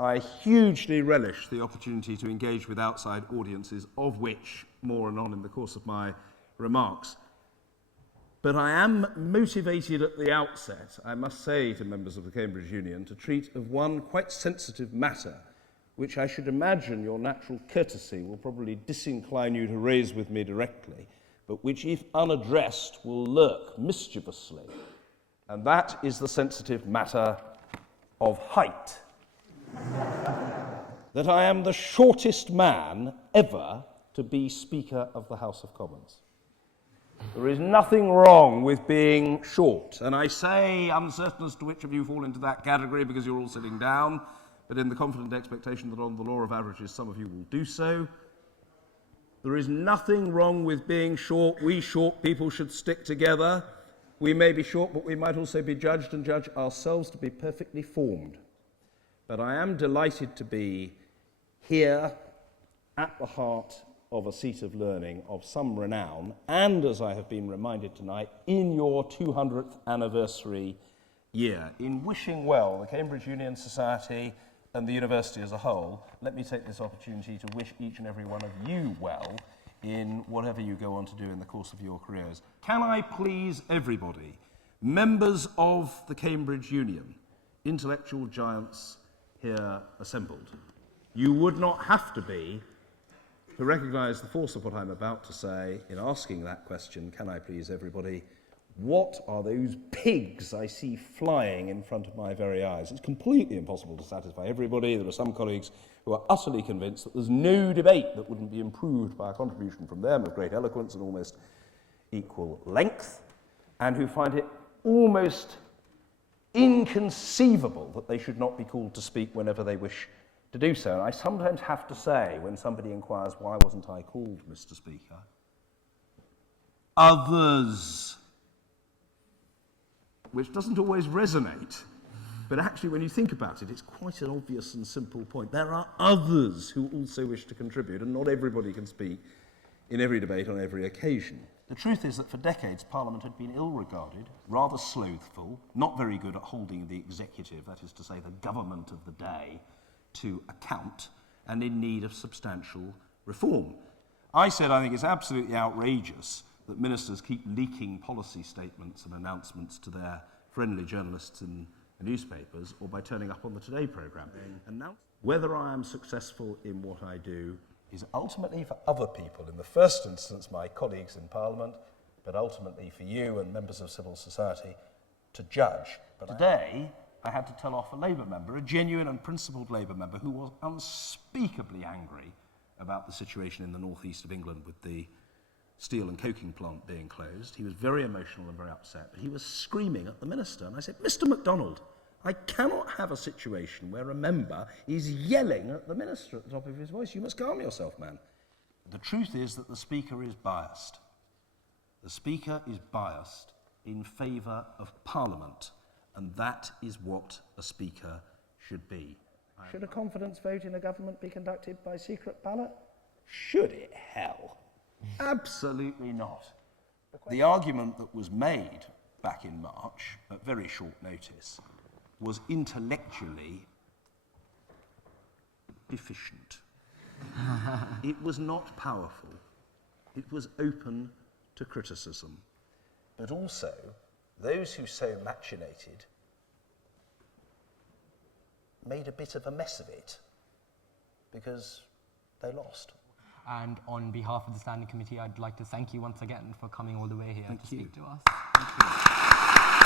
I hugely relish the opportunity to engage with outside audiences, of which more anon in the course of my remarks. But I am motivated at the outset, I must say to members of the Cambridge Union, to treat of one quite sensitive matter, which I should imagine your natural courtesy will probably disincline you to raise with me directly, but which, if unaddressed, will lurk mischievously. And that is the sensitive matter of height. That I am the shortest man ever to be Speaker of the House of Commons. There is nothing wrong with being short, and I say uncertain as to which of you fall into that category because you're all sitting down, but in the confident expectation that on the law of averages some of you will do so. There is nothing wrong with being short. We short people should stick together. We may be short, but we might also be judged and judge ourselves to be perfectly formed. But I am delighted to be here at the heart of a seat of learning of some renown, and, as I have been reminded tonight, in your 200th anniversary year. In wishing well the Cambridge Union Society and the university as a whole, let me take this opportunity to wish each and every one of you well in whatever you go on to do in the course of your careers. Can I please everybody, members of the Cambridge Union, intellectual giants here assembled, you would not have to be to recognise the force of what I'm about to say in asking that question, can I please everybody, what are those pigs I see flying in front of my very eyes? It's completely impossible to satisfy everybody. There are some colleagues who are utterly convinced that there's no debate that wouldn't be improved by a contribution from them of great eloquence and almost equal length, and who find it almost inconceivable that they should not be called to speak whenever they wish to do so. And I sometimes have to say, when somebody inquires, why wasn't I called, Mr. Speaker? Others. Which doesn't always resonate, but actually when you think about it, it's quite an obvious and simple point. There are others who also wish to contribute, and not everybody can speak in every debate on every occasion. The truth is that for decades Parliament had been ill-regarded, rather slothful, not very good at holding the executive, that is to say the government of the day, to account, and in need of substantial reform. I said I think it's absolutely outrageous that ministers keep leaking policy statements and announcements to their friendly journalists in the newspapers or by turning up on the Today programme. And now, whether I am successful in what I do is ultimately for other people, in the first instance my colleagues in Parliament, but ultimately for you and members of civil society to judge. But today, I had to tell off a Labour member, a genuine and principled Labour member, who was unspeakably angry about the situation in the northeast of England with the steel and coking plant being closed. He was very emotional and very upset, but he was screaming at the minister. And I said, Mr. MacDonald, I cannot have a situation where a member is yelling at the minister at the top of his voice. You must calm yourself, man. The truth is that the Speaker is biased. The Speaker is biased in favour of Parliament, and that is what a Speaker should be. Should a confidence vote in a government be conducted by secret ballot? Should it? Hell. Absolutely not. The argument that was made back in March, at very short notice, was intellectually deficient. It was not powerful. It was open to criticism. But also, those who so machinated made a bit of a mess of it because they lost. And on behalf of the Standing Committee, I'd like to thank you once again for coming all the way here to speak to us. Thank you.